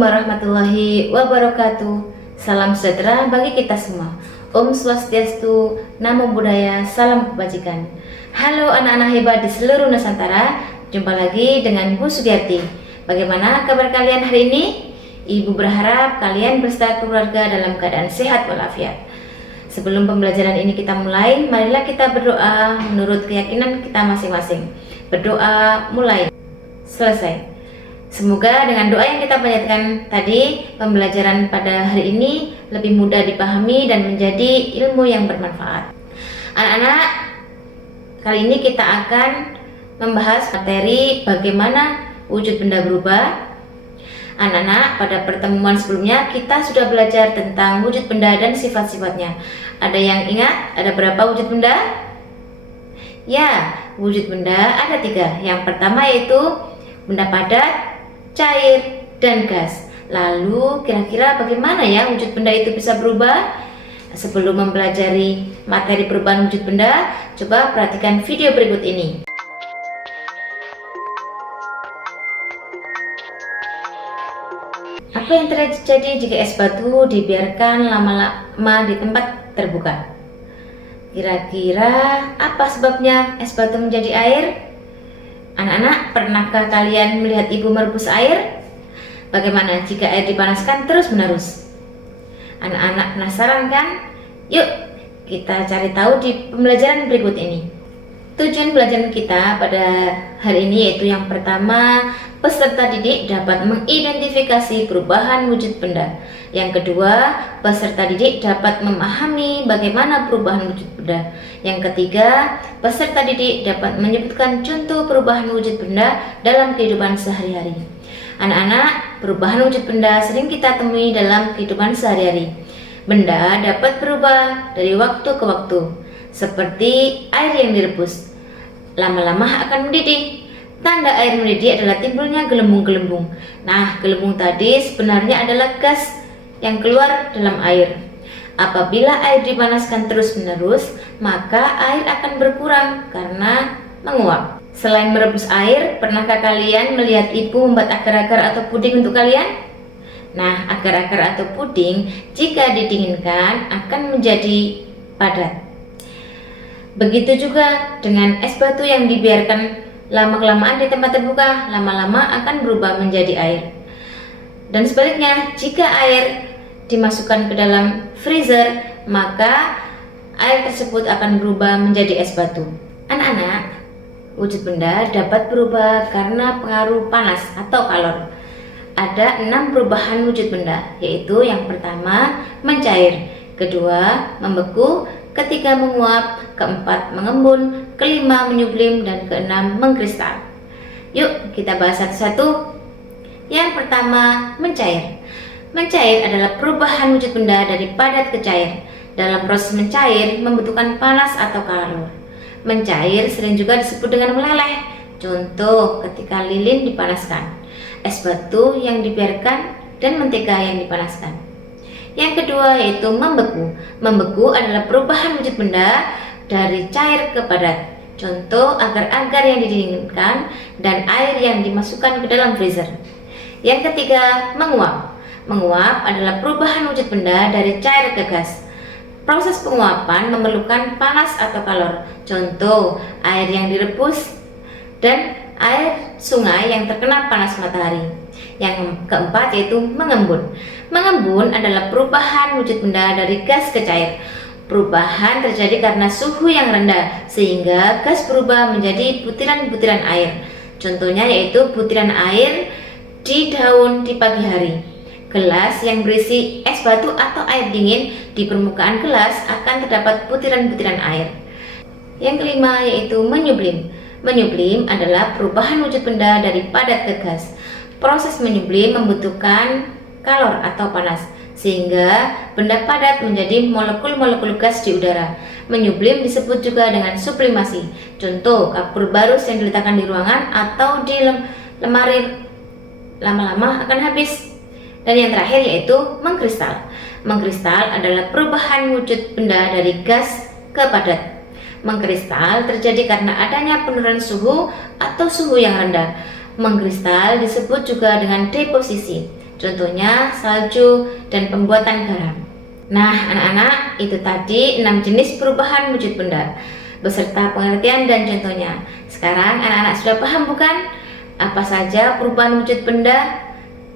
warahmatullahi wabarakatuh. Salam sejahtera bagi kita semua. Om Swastiastu, Namo Buddhaya, salam kebajikan. Halo anak-anak hebat di seluruh Nusantara. Jumpa lagi dengan Bu Sugiyarti. Bagaimana kabar kalian hari ini? Ibu berharap kalian beserta keluarga dalam keadaan sehat walafiat. Sebelum pembelajaran ini kita mulai, marilah kita berdoa menurut keyakinan kita masing-masing. Berdoa mulai, selesai. Semoga dengan doa yang kita panjatkan tadi, pembelajaran pada hari ini lebih mudah dipahami dan menjadi ilmu yang bermanfaat. Anak-anak, kali ini kita akan membahas materi bagaimana wujud benda berubah. Anak-anak, pada pertemuan sebelumnya kita sudah belajar tentang wujud benda dan sifat-sifatnya. Ada yang ingat ada berapa wujud benda? Ya, wujud benda ada 3. Yang pertama yaitu benda padat, cair, dan gas. Lalu kira-kira bagaimana ya wujud benda itu bisa berubah? Sebelum mempelajari materi perubahan wujud benda, coba perhatikan video berikut ini. Apa yang terjadi jika es batu dibiarkan lama-lama di tempat terbuka? Kira-kira apa sebabnya es batu menjadi air? Anak-anak, pernahkah kalian melihat ibu merebus air? Bagaimana jika air dipanaskan terus-menerus? Anak-anak penasaran kan? Yuk, kita cari tahu di pembelajaran berikut ini. Tujuan pelajaran kita pada hari ini yaitu yang pertama, peserta didik dapat mengidentifikasi perubahan wujud benda. Yang kedua, peserta didik dapat memahami bagaimana perubahan wujud benda. Yang ketiga, peserta didik dapat menyebutkan contoh perubahan wujud benda dalam kehidupan sehari-hari. Anak-anak, perubahan wujud benda sering kita temui dalam kehidupan sehari-hari. Benda dapat berubah dari waktu ke waktu, seperti air yang direbus. Lama-lama akan mendidih. Tanda air mendidih adalah timbulnya gelembung-gelembung. Nah, gelembung tadi sebenarnya adalah gas yang keluar dalam air. Apabila air dipanaskan terus-menerus, maka air akan berkurang karena menguap. Selain merebus air, pernahkah kalian melihat ibu membuat agar-agar atau puding untuk kalian? Nah, agar-agar atau puding jika didinginkan akan menjadi padat. Begitu juga dengan es batu yang dibiarkan lama-kelamaan di tempat terbuka, lama-lama akan berubah menjadi air. Dan sebaliknya, jika air dimasukkan ke dalam freezer, maka air tersebut akan berubah menjadi es batu. Anak-anak, wujud benda dapat berubah karena pengaruh panas atau kalor. Ada 6 perubahan wujud benda, yaitu yang pertama, mencair, kedua, membeku, ketiga, menguap, keempat, mengembun, kelima, menyublim, dan keenam, mengkristal. Yuk kita bahas satu-satu. Yang pertama, mencair. Mencair adalah perubahan wujud benda dari padat ke cair. Dalam proses mencair membutuhkan panas atau kalor. Mencair sering juga disebut dengan meleleh. Contoh ketika lilin dipanaskan, es batu yang dibiarkan, dan mentega yang dipanaskan. Yang kedua yaitu membeku. Membeku adalah perubahan wujud benda dari cair ke padat. Contoh agar-agar yang didinginkan dan air yang dimasukkan ke dalam freezer. Yang ketiga, menguap. Menguap adalah perubahan wujud benda dari cair ke gas. Proses penguapan memerlukan panas atau kalor. Contoh air yang direbus dan air sungai yang terkena panas matahari. Yang keempat yaitu mengembun. Mengembun adalah perubahan wujud benda dari gas ke cair. Perubahan terjadi karena suhu yang rendah sehingga gas berubah menjadi butiran-butiran air. Contohnya yaitu butiran air di daun di pagi hari. Gelas yang berisi es batu atau air dingin, di permukaan gelas akan terdapat butiran-butiran air. Yang kelima yaitu menyublim. Menyublim adalah perubahan wujud benda dari padat ke gas. Proses menyublim membutuhkan kalor atau panas, sehingga benda padat menjadi molekul-molekul gas di udara. Menyublim disebut juga dengan sublimasi. Contoh kapur barus yang diletakkan di ruangan atau di lemari lama-lama akan habis. Dan yang terakhir yaitu mengkristal. Mengkristal adalah perubahan wujud benda dari gas ke padat. Mengkristal terjadi karena adanya penurunan suhu atau suhu yang rendah. Mengkristal disebut juga dengan deposisi. contohnya salju dan pembuatan garam. Nah, anak-anak, itu tadi 6 jenis perubahan wujud benda beserta pengertian dan contohnya. Sekarang anak-anak sudah paham bukan? Apa saja perubahan wujud benda,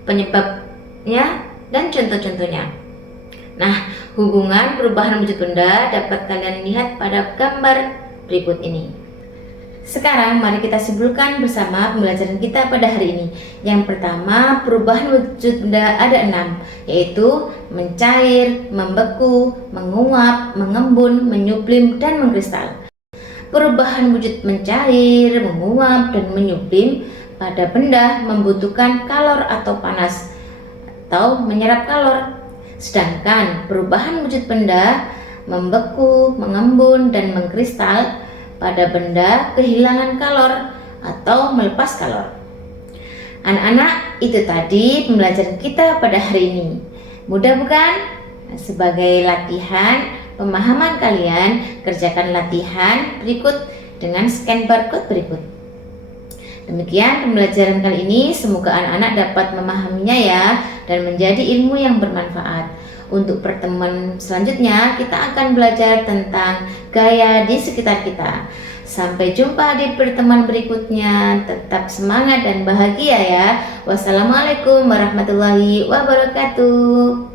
penyebabnya, dan contoh-contohnya. Nah, hubungan perubahan wujud benda dapat kalian lihat pada gambar berikut ini. Sekarang mari kita simpulkan bersama pembelajaran kita pada hari ini. Yang pertama, perubahan wujud benda ada 6, yaitu mencair, membeku, menguap, mengembun, menyublim, dan mengkristal. Perubahan wujud mencair, menguap, dan menyublim pada benda membutuhkan kalor atau panas atau menyerap kalor. Sedangkan perubahan wujud benda membeku, mengembun, dan mengkristal pada benda kehilangan kalor atau melepas kalor. Anak-anak, itu tadi pembelajaran kita pada hari ini. Mudah bukan? Sebagai latihan pemahaman kalian, kerjakan latihan berikut dengan scan barcode berikut. Demikian pembelajaran kali ini, semoga anak-anak dapat memahaminya ya dan menjadi ilmu yang bermanfaat. Untuk pertemuan selanjutnya kita akan belajar tentang gaya di sekitar kita. Sampai jumpa di pertemuan berikutnya. Tetap semangat dan bahagia ya. Wassalamualaikum warahmatullahi wabarakatuh.